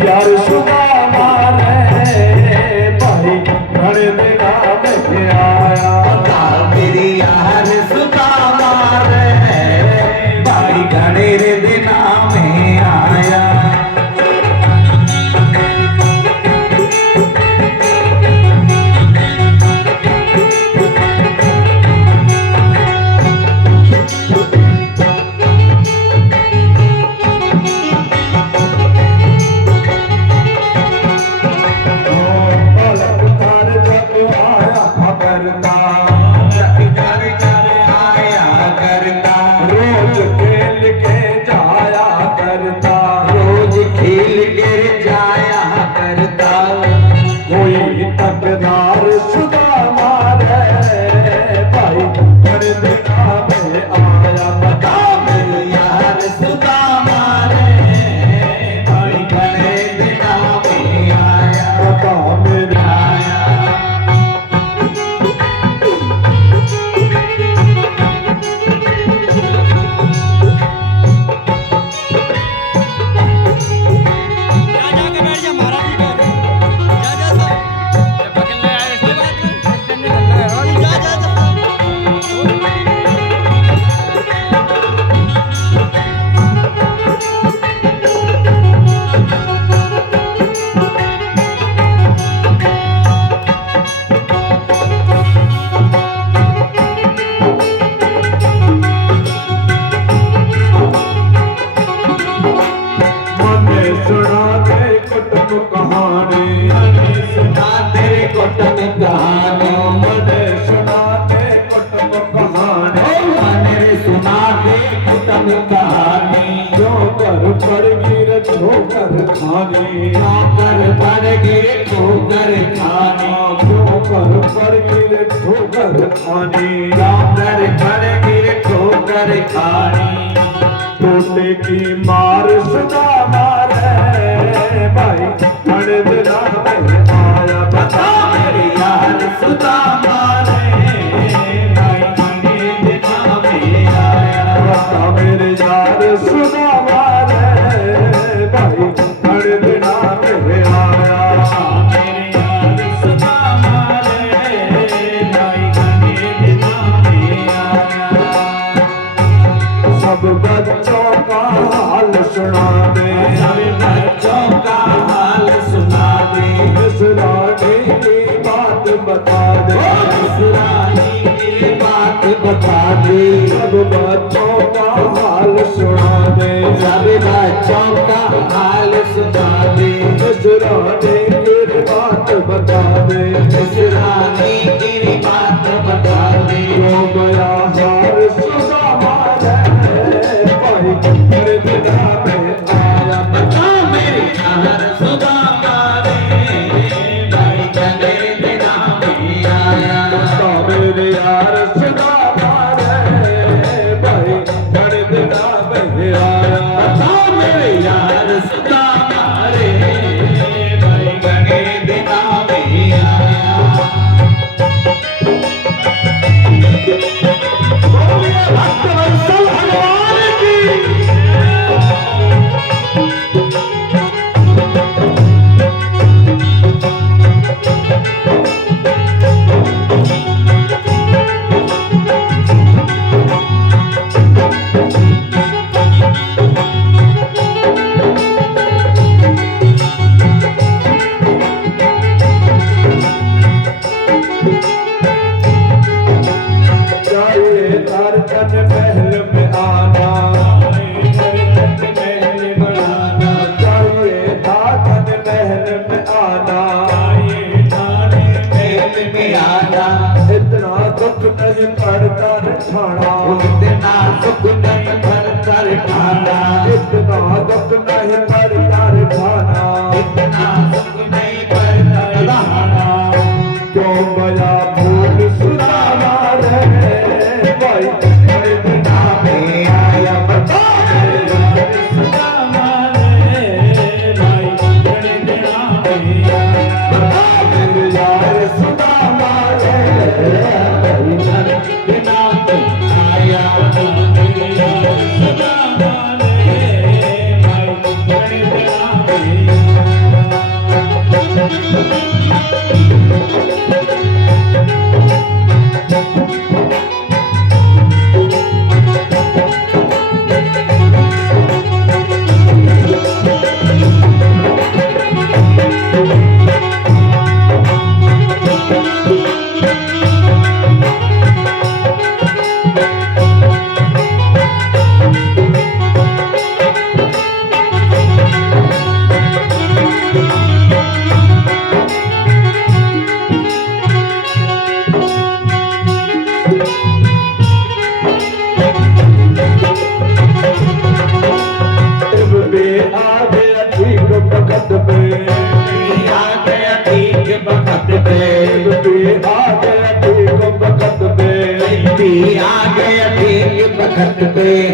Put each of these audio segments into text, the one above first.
यार सुदामा रे भाई घड़े दिना में आया। मेरी यार सुदामा रे भाई घड़े दिना में आया। ठोकर खाने ठोकर पड़ गिरे ठोकर खाने ठोकर पड़ गिरे ठोकर खाने ठोकर पड़ गिरे ठोकर खाने। टोटे की मार सुदामा रे भाई घड़े दिना में आया। बता मेरी यार सुदामा रे भाई घड़े दिना में आया। बता मेरे यार सुदामा रे भाई घड़े दिना में आया। मेरे यार सुदामा रे भाई घड़े दिना में आया। सब बच्चों का हाल सुना दे सब बच्चों का हाल सुना दे। इस रानी की बात बता दे इस रानी की बात बता दे। सब बच्चों का हाल सुना दे सब बच्चों का हाल सुना दे। इस रानी की बात बता दे इस रानी की बात बता दे। हो गया हार सुदामा रे भाई घड़े दिना में आया। बता मेरी यार सुदामा रे भाई घड़े दिना में आया। बता मेरे यार सुदामा रे भाई घड़े दिना में आया। बता मेरे यार सुदामा रे भाई घड़े दिना में आया। बोलिए भक्तवत्सल हनुमान की। जाइए अर्चन महल में आना महल बनाना जाइए अर्चन महल में आना। महल में आना। इतना दुख नहीं पड़ता ठाना इतना दुख नहीं भरता ठाना। इतना दुख नहीं पड़ता ठाना इतना दुख नहीं भरता ठाना। क्यों गया भूल सुदामा रे भाई घड़े दिना में आया। बता सुदामा रे भाई घड़े दिना में आया। बता मेरे यार सुदामा रे भाई घड़े दिना में आया। मेरे यार सुदामा रे भाई घड़े दिना में आया।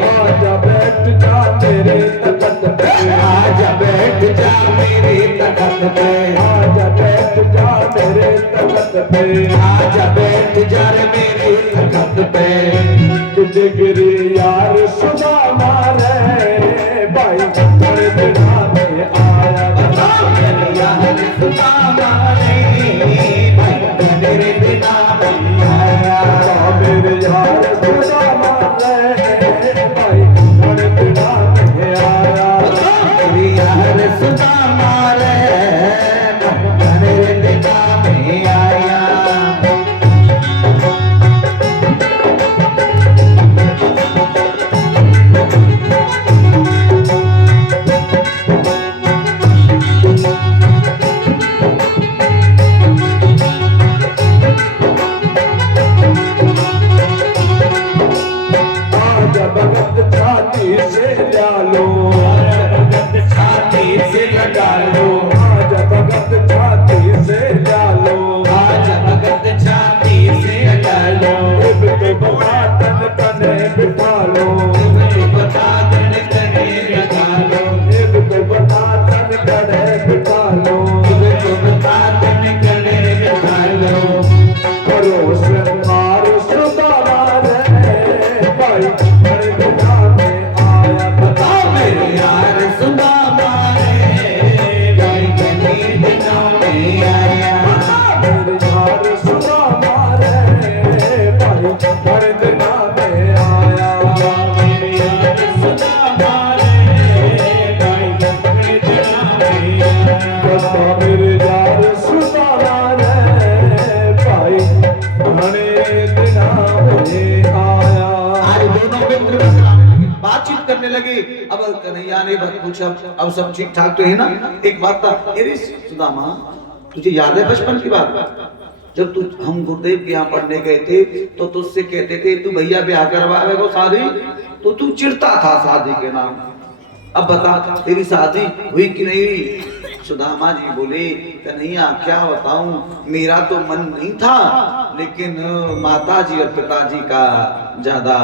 आजा बैठ जा मेरे तखत पे, आजा बैठ जा मेरे तखत पे, आजा बैठ जा मेरे तखत पे, आजा बैठ जा रे मेरे तखत पे। तुझे गिरी यार सुना मारे भाई बड़े दिना में आया बता मेरे यार सुना मारे भाई तेरे बिना नहीं आया। मेरे यार सुना मारे भाई बड़े दिना में आया मेरे यार सुना मारे भाई तेरे बिना नहीं आया। आजा भगत छाती से ला लो, छाती से लगा लो, आजा भगत छाती से ला लो, आज भगत छाती से लगा लो। बता तन तने बिठा लो, बता दन कने लगा लो, बता तन तने बिठा लो, बता दन कने लगा लो। करो श्रृंगार सुदामा रे भाई बड़े दिना में आया बता मेरे यार सुना मारे भाई तेरे बिना नहीं आया। मेरे यार सुदामा रे भाई बड़े दिना में आया मेरे यार सुना मारे भाई तेरे बिना नहीं आया। बता मेरे यार सुदामा रे भाई बड़े दिना में आया आज दोनों मित्र बतलाने लगे, बातचीत करने लगे। अब कन्हैया ने पूछा अब सब ठीक ठाक तो है ना। एक बात था, अरे सुदामा तुझे याद है बचपन की बात, जब तू हम गुरुदेव के यहाँ पढ़ने गए थे तो तुझसे कहते थे तू भैया ब्याह करवाएगा शादी, तो तू चिढ़ता था शादी के नाम। अब बता तेरी शादी हुई कि नहीं हुई? सुदामा जी बोले कन्हैया क्या बताऊं, मेरा तो मन नहीं था लेकिन माता जी और पिताजी का ज्यादा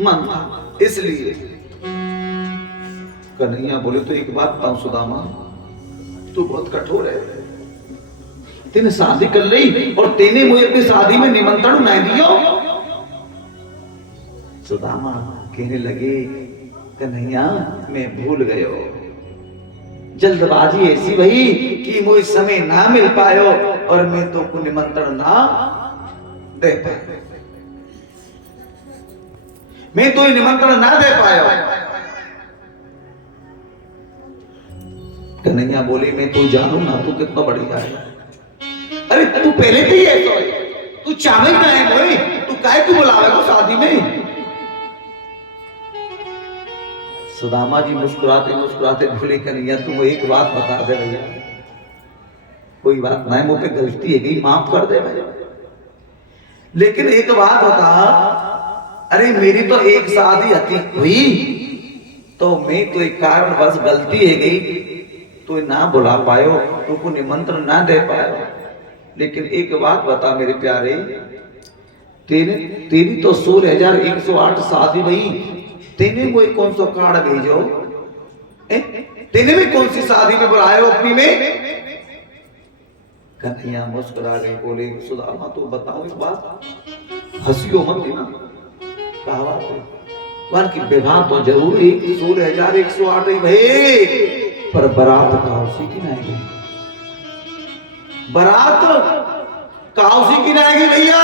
मन था इसलिए। कन्हैया बोले तो एक बात बताऊं सुदामा, तू बहुत कठोर है, तेने शादी कर ली और तेने मुझे अपनी शादी में निमंत्रण नहीं दियो। सुदामा कहने लगे कन्हैया मैं भूल गयो, जल्दबाजी ऐसी भई कि मुझे समय ना मिल पायो और मैं तो को निमंत्रण ना दे पायो, मैं तो निमंत्रण ना दे पायो। कन्हैया बोले मैं तो जानू ना तू कितना बढ़िया है, अरे तू पहले तो ही ऐसा है, तू चावल का है भाई, तू काहे तू बुलावेगा शादी में। सुदामा जी मुस्कुराते मुस्कुराते बोले कन्हैया तू एक बात बता दे भैया, कोई बात नहीं मुझ पे गलती है गई माफ कर दे भैया, लेकिन एक बात बता, अरे मेरी तो एक शादी हती हुई तो मैं तो एक कारण बस गलती है गई तो ना बुला पायो, तुमको निमंत्रण ना दे पायो। लेकिन एक बात बता मेरे प्यारे, तेरी तो 16,108 शादी भई, तेने कोई कौन सा कार्ड भेजो, तेने भी कौन सी शादी में बुलाए हो अपनी में। कन्हैया मुस्कुरा गई बोले सुदामा तू बताओ एक बात, हंसियो मत देना, कहा बात है वन की विवाह तो जरूरी 16,108 ही भाई, पर बारात का उसी की नहीं गई। बारात काउसी की रहेगी भैया।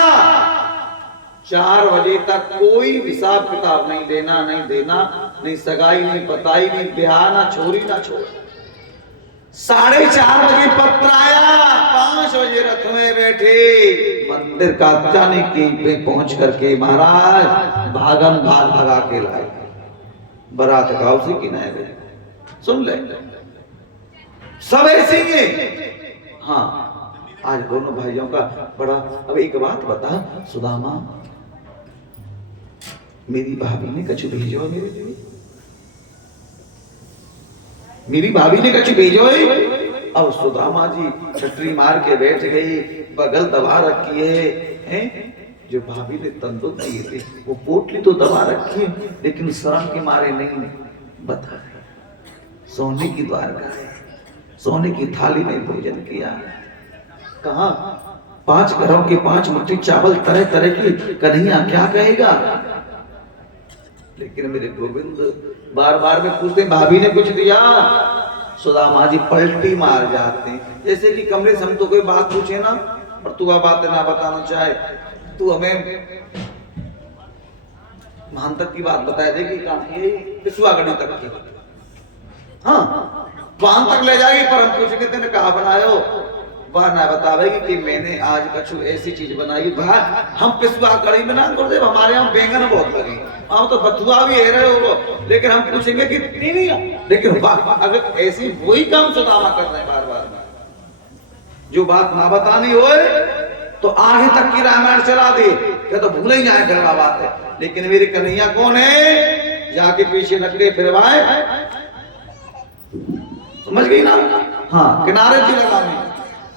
4 बजे तक कोई हिसाब किताब नहीं लेना, नहीं देना, नहीं सगाई, नहीं पताई, नहीं ब्याह, ना छोरी ना छोर। 4:30 बजे पत्र आया, 5 बजे रथ में बैठे मंदिर का जाने की पे पहुंच करके महाराज भागम भाग भगा के लाए। बारात काउसी की नहीं गई। सुन ले, सब ऐसे ही हैं। हाँ, आज दोनों भाइयों का बड़ा। अब एक बात बता सुदामा, मेरी भाभी ने कछु भेजो मेरे लिए, मेरी भाभी ने कछु भेजो है। अब सुदामा जी छटरी मार के बैठ गई, बगल दबा रखी है, जो भाभी ने तंदुर दिए थे वो पोटली तो दबा रखी है, लेकिन शर्म के मारे नहीं बता रहे। सोने की द्वारका है, सोने की थाली में भोजन किया। कहा 5 घरों के 5 मुट्ठी चावल, तरह तरह की। कन्हैया क्या कहेगा? लेकिन मेरे गोविंद बार बार में पूछते भाभी ने कुछ दिया? सुदामा जी पलटी मार जाते हैं, जैसे कि कमरे से हम तो कोई बात पूछे ना और तू बात ना बताना चाहे, तू हमें महान तक की बात बताए देगी, काम की पिछुआगढ़ी तक की। हाँ, वहां तक ले जाएगी, पर हम पूछेंगे तेने कहा बनाए हो, वह ना बतावेगी कि मैंने आज कछु ऐसी चीज बनाई। भाई हम पिछुआ कड़ी में ना गुरुदेव, हमारे यहाँ बैंगन बहुत लगे, हम तो बथुआ भी है रहे हो, लेकिन हम पूछेंगे कि नहीं, लेकिन अगर ऐसी वही काम सुदामा कर रहे हैं बार बार, जो बात ना बतानी हो तो आगे तक की रामायण चला दे, क्या तो भूल ही जाए करवा बात है। लेकिन मेरे कन्हैया कौन है? जाके पीछे नकले फिरवाए, समझ गई ना? हाँ, किनारे की लगाने।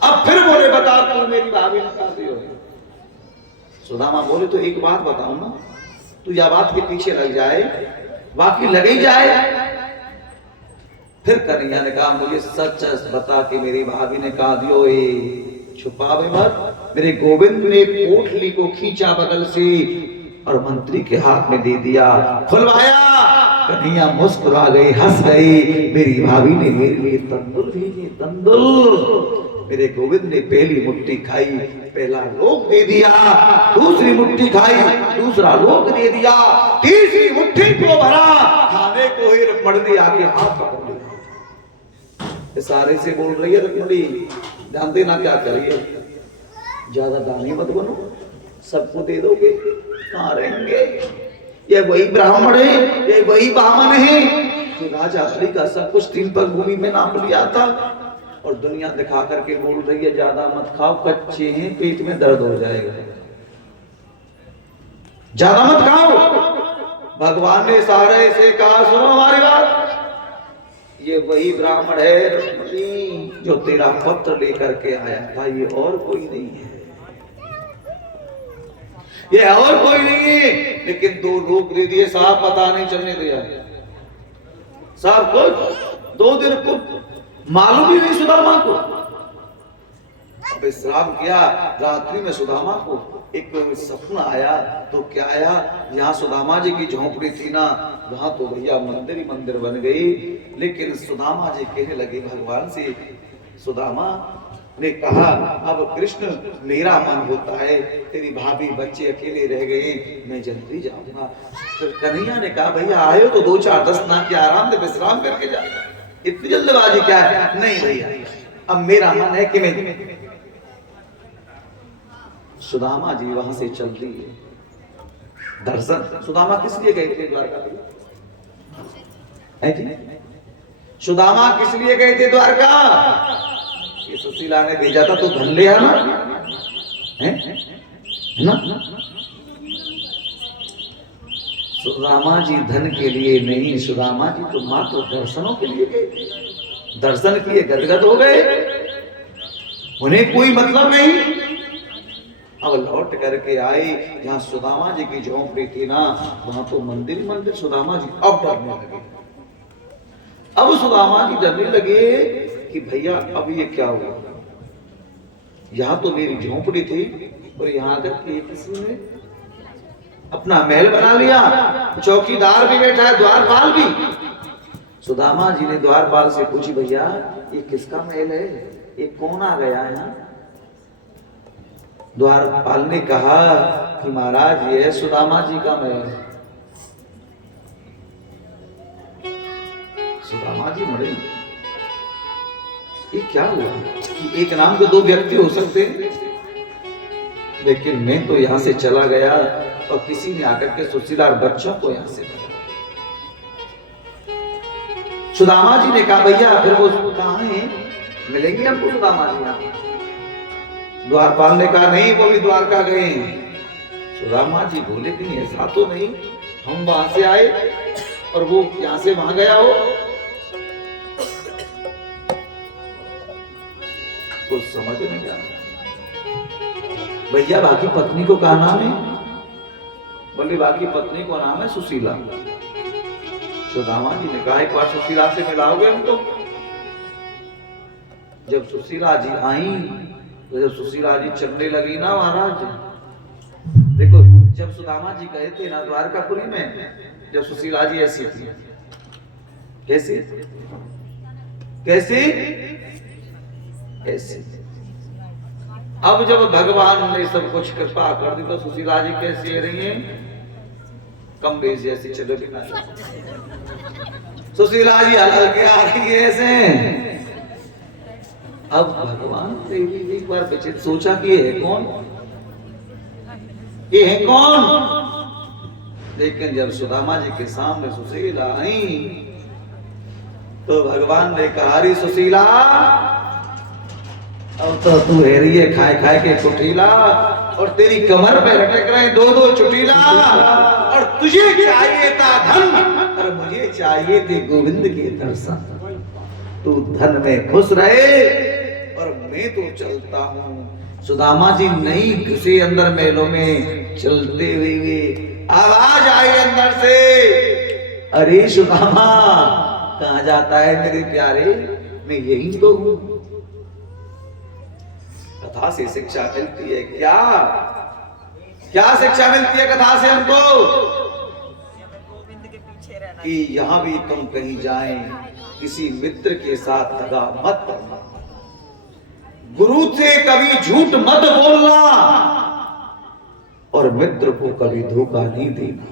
अब फिर बोले बता तू मेरी भाभी ने कहा दी हो। सुदामा बोले तो एक बात बताऊं ना, तू या बात के पीछे लग जाए, बाकी लग ही जाए। फिर कन्हैया ने कहा मुझे सच बता कि मेरी भाभी ने कहा दियो, छुपावे मत। मेरे गोविंद ने पोटली को खींचा बगल से और मंत्री के हाथ में दे दिया, खुलवाया। कन्हैया मुस्कुरा गई, हंस गई। मेरी भाभी ने मेरे लिए तंदुर भेजे, तंदुर। मेरे गोविंद ने पहली मुट्ठी खाई, पहला लोक दे दिया, दूसरी मुट्ठी खाई, दूसरा लोक दे दिया, तीसरी मुट्ठी को भरा, खाने को ही रुक्मणी आके हाथ पकड़ लिया। सारे से बोल रही है रुक्मणी, जानते ना क्या करिए, ज्यादा दानी मत बनो, सबको दे दोगे, कहाँ रहेंगे? ये वही ब्राह्मण है, ये वही बामन है जो राजा हरि का सब कुछ 3 पग भूमि में नाप लिया था, और दुनिया दिखा करके बोल रही है ज्यादा मत खाओ, कच्चे हैं, पेट में दर्द हो जाएगा, ज्यादा मत खाओ। भगवान ने सारे से कहा सुनो हमारी बात, ये वही ब्राह्मण है जो तेरा पत्र लेकर के आया था, ये और कोई नहीं है, ये और कोई नहीं है। लेकिन 2 लोग दे दिए साहब, पता नहीं चलने दिया साहब को। 2 दिन को मालूम ही नहीं सुदामा को। विश्राम किया, रात्रि में सुदामा को एक सपना आया। तो क्या आया, यहाँ सुदामा जी की झोंपड़ी थी ना, वहां तो भैया मंदिर ही मंदिर बन गई। लेकिन सुदामा जी कहने लगे भगवान से, सुदामा ने कहा अब कृष्ण मेरा मन होता है, तेरी भाभी बच्चे अकेले रह गए, मैं जल्दी जाऊंगा। फिर कन्हैया ने कहा भैया आयो तो 2 4 10 ना के आराम से विश्राम करके जा, इतनी जल्दबाजी क्या है? नहीं भैया, अब मेरा मन है कि मैं। सुदामा जी वहां से चल दी दर्शन। सुदामा किस लिए गए थे द्वारका? सुदामा किस लिए गए थे द्वारका? ये सुशीला ने भेजा था तो धन ले आना है ना। सुदामा जी धन के लिए नहीं, सुदामा जी तो मात्र दर्शनों के लिए गए। दर्शन किए, गदगद हो गए, उन्हें कोई मतलब नहीं। अब लौट करके आए, जहां सुदामा जी की झोंपड़ी थी ना, वहां तो मंदिर मंदिर। सुदामा जी अब डरने लगे। अब सुदामा जी डरने लगे कि भैया अब ये क्या हुआ, यहाँ तो मेरी झोंपड़ी थी और यहाँ आकर के किसी ने अपना महल बना लिया, चौकीदार भी बैठा है, द्वारपाल भी। सुदामा जी ने द्वारपाल से पूछी भैया ये किसका महल है, ये कौन आ गया है? द्वारपाल ने कहा कि महाराज ये है सुदामा जी का महल। सुदामा जी मरे, ये क्या हुआ कि एक नाम के दो व्यक्ति हो सकते हैं, लेकिन मैं तो यहां से चला गया और किसी ने आकर के सुशीला और बच्चों को यहां से भगा। सुदामा जी ने कहा भैया फिर वो कहां है, मिलेंगे हमको सुदामा जी यहाँ? द्वारपाल ने कहा नहीं, वो भी द्वारका गए। सुदामा जी बोले कि नहीं ऐसा तो नहीं, हम वहां से आए और वो यहां से वहां गया हो। कुछ समझ में क्या? भैया बाकी पत्नी को क्या नाम है? बोले बाकी पत्नी को नाम है सुशीला। सुदामा जी ने कहा एक बार सुशीला से मिलाओगे हमको? जब सुशीला जी आई तो जब सुशीला जी चलने लगी ना महाराज, देखो जब सुदामा जी गए थे ना द्वारकापुरी में, जब सुशीला जी ऐसी थी, कैसे कैसे ऐसे। अब जब भगवान ने सब कुछ कृपा कर दी तो सुशीला जी कैसी रही हैं? कम बेस ऐसी चलो बिना। सुशीला जी हल के आ रही है ऐसे। अब भगवान ने एक बार विचित्र सोचा कि ये है कौन, ये है कौन? लेकिन जब सुदामा जी के सामने सुशीला आई तो भगवान ने कहा अरे सुशीला, अब तो तू है रही है खाए खाए के चुटीला, और तेरी कमर पे लटक रहे दो दो चुटीला, और तुझे चाहिए था धन और मुझे चाहिए थे गोविंद के दर्शन। तू धन में खुश रहे और मैं तो चलता हूँ। सुदामा जी नहीं घुसे अंदर महलों में, चलते हुए आवाज आई अंदर से, अरे सुदामा कहाँ जाता है मेरे प्यारे, मैं यही तो हूँ। कथा से शिक्षा मिलती है क्या? क्या शिक्षा मिलती है कथा से हमको? कि यहाँ भी तुम कहीं जाए किसी मित्र के साथ दगा मत करना, गुरु से कभी झूठ मत बोलना और मित्र को कभी धोखा नहीं देना।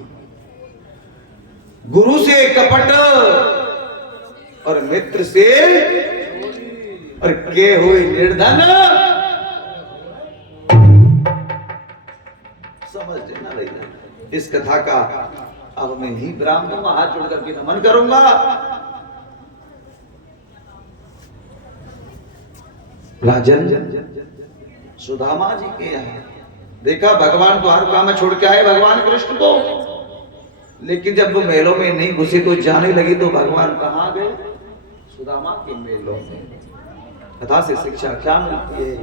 गुरु से कपट और मित्र से और के हुए निर्धन। समझ लेना भैया इस कथा का। अब मैं ही विराम दूंगा, हाथ जोड़ करके नमन करूंगा। राजन सुदामा जी के यहाँ देखा भगवान द्वारका में छोड़ के आए भगवान कृष्ण को, लेकिन जब वो महलों में नहीं घुसे तो जाने लगी तो भगवान कहाँ गए? सुदामा के महलों में। कथा से शिक्षा क्या मिलती है?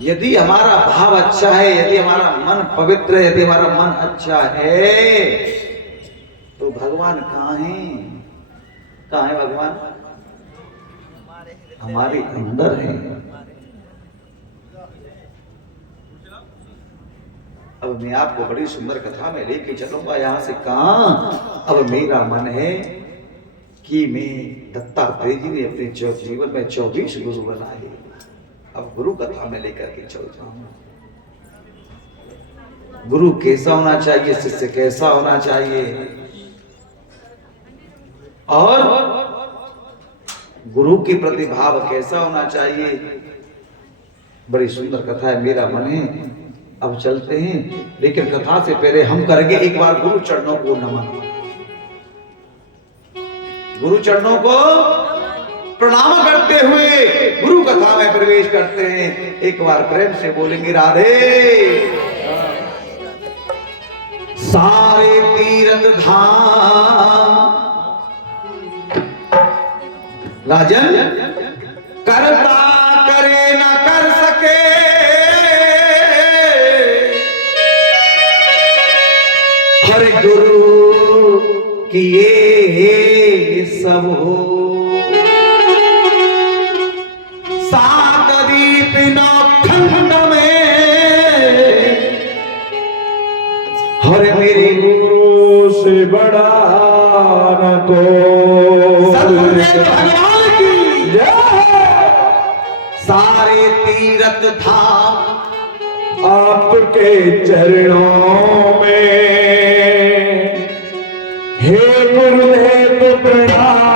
यदि हमारा भाव अच्छा है, यदि हमारा मन पवित्र है, यदि हमारा मन अच्छा है तो भगवान कहाँ है? कहाँ है भगवान? हमारे अंदर है। अब मैं आपको बड़ी सुंदर कथा में लेके चलूंगा यहाँ से। कहाँ? अब मेरा मन है कि मैं दत्तात्रेय जी ने अपने जीवन में 24 गुरु बनाए, अब गुरु कथा में लेकर के चल जाऊं। गुरु कैसा होना चाहिए, शिष्य कैसा होना चाहिए, और गुरु के प्रति भाव कैसा होना चाहिए। बड़ी सुंदर कथा है, मेरा मन है। अब चलते हैं, लेकिन कथा से पहले हम करेंगे एक बार गुरु चरणों को नमन। गुरु चरणों को प्रणाम करते हुए गुरु कथा में प्रवेश करते हैं। एक बार प्रेम से बोलेंगे राधे। सारे तीर्थ धाम राजन करता करे ना कर सके, हर गुरु की ये सब हो। सात दीप नौ खंड में हर मेरे गुरु से बड़ा न कोई। भगवान की जय। सारे तीर्थ धाम आपके चरणों में, हे गुरुदेव प्रणाम।